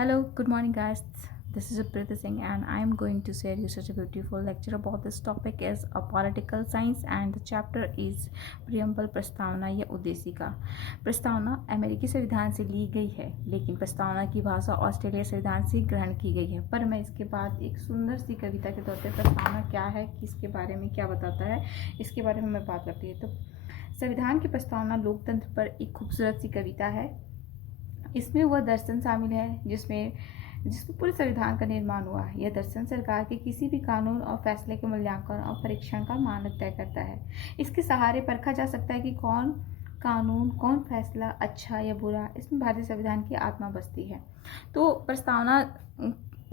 Hello, good morning, guys. This is Aprita Singh, and I am going to share you such a beautiful lecture about this topic is a political science, and the chapter is preamble प्रस्तावना या उद्देशिका। प्रस्तावना अमेरिकी संविधान से ली गई है, लेकिन प्रस्तावना की भाषा ऑस्ट्रेलिया संविधान से ग्रहण की गई है। पर मैं इसके बाद एक सुंदर सी कविता के तौर पर प्रस्तावना क्या है, किसके बारे में क्या बताता है, इसके बारे में मैं बात करती हूँ। तो संविधान की प्रस्तावना लोकतंत्र पर एक खूबसूरत सी कविता है। इसमें वह दर्शन शामिल है जिसमें पूरे संविधान का निर्माण हुआ है। यह दर्शन सरकार के किसी भी कानून और फैसले के मूल्यांकन और परीक्षण का मानक तय करता है। इसके सहारे परखा जा सकता है कि कौन कानून, कौन फैसला अच्छा या बुरा, इसमें भारतीय संविधान की आत्मा बसती है। तो प्रस्तावना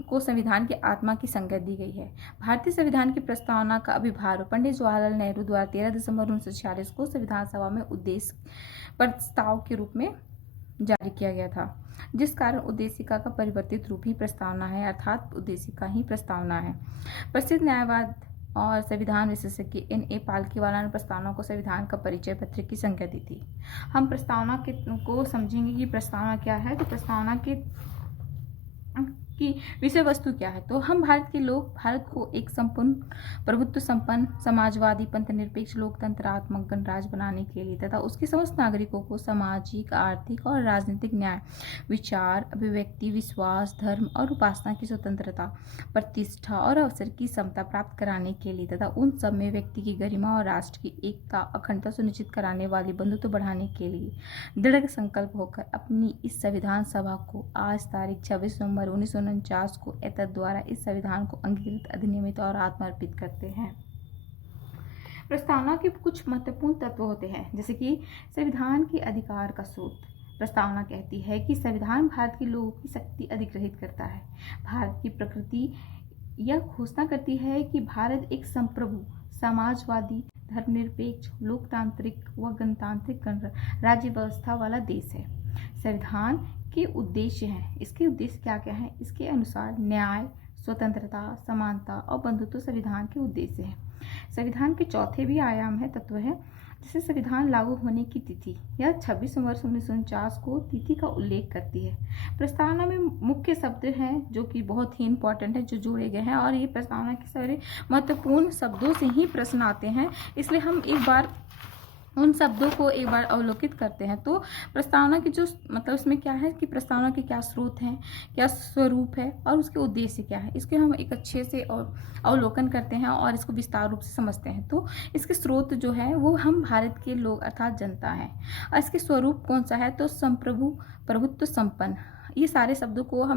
को संविधान की आत्मा की संज्ञा दी गई है। भारतीय संविधान की प्रस्तावना का अभिभार पंडित जवाहरलाल नेहरू द्वारा 13 दिसंबर 1946 को संविधान सभा में उद्देश्य प्रस्ताव के रूप में जारी किया गया था, जिस कारण उद्देशिका का परिवर्तित रूप ही प्रस्तावना है, अर्थात उद्देशिका ही प्रस्तावना है। प्रसिद्ध न्यायवाद और संविधान विशेषज्ञ N.A. पालकीवाला ने प्रस्तावना को संविधान का परिचय पत्र की संज्ञा दी थी। हम प्रस्तावना को समझेंगे कि प्रस्तावना क्या है। तो प्रस्तावना की विषय वस्तु क्या है। तो हम भारत को एक संपूर्ण प्रभुत्व संपन्न समाजवादी पंथनिरपेक्ष लोकतंत्रात्मक गणराज्य बनाने के लिए तथा उसके समस्त नागरिकों को सामाजिक, आर्थिक और राजनीतिक न्याय, विचार, अभिव्यक्ति, विश्वास, धर्म और उपासना की स्वतंत्रता, प्रतिष्ठा और अवसर की समता प्राप्त कराने के लिए तथा उन सब में व्यक्ति की गरिमा और राष्ट्र की एकता, अखंडता सुनिश्चित कराने वाली बंधुत्व बढ़ाने के लिए दृढ़ संकल्प होकर अपनी इस संविधान सभा को आज तारीख 26 नवंबर 1949 को एतद द्वारा इस संविधान को अंगीकृत, अधिनियमित और आत्मार्पित करते हैं। प्रस्तावना के कुछ महत्वपूर्ण तत्व होते हैं, जैसे कि संविधान के अधिकार का स्रोत। प्रस्तावना कहती है कि संविधान भारत के लोगों की शक्ति अधिग्रहित करता है। भारत की प्रकृति यह घोषणा करती है कि भारत एक संप्रभु, समाजवादी, धर्मनिरपेक्ष, लोकतांत्रिक व गणतांत्रिक राज्य व्यवस्था वाला देश है। संविधान के उद्देश्य हैं। इसके उद्देश्य क्या क्या हैं? इसके अनुसार न्याय, स्वतंत्रता, समानता और बंधुत्व संविधान के उद्देश्य हैं। संविधान के चौथे भी आयाम है, तत्व है, जिसे संविधान लागू होने की तिथि यह 26 नवंबर 1949 को तिथि का उल्लेख करती है। प्रस्तावना में मुख्य शब्द हैं जो कि बहुत ही इंपॉर्टेंट है, जो जोड़े गए हैं, और ये प्रस्तावना के सारे महत्वपूर्ण शब्दों से ही प्रश्न आते हैं, इसलिए हम एक बार उन शब्दों को एक बार अवलोकित करते हैं। तो प्रस्तावना की जो मतलब इसमें क्या है कि प्रस्तावना के क्या स्रोत हैं, क्या स्वरूप है और उसके उद्देश्य क्या है, इसके हम एक अच्छे से अवलोकन करते हैं और इसको विस्तार रूप से समझते हैं। तो इसके स्रोत जो है वो हम भारत के लोग अर्थात जनता हैं। और इसके स्वरूप कौन सा है? तो संप्रभु, प्रभुत्व संपन्न, ये सारे शब्दों को हम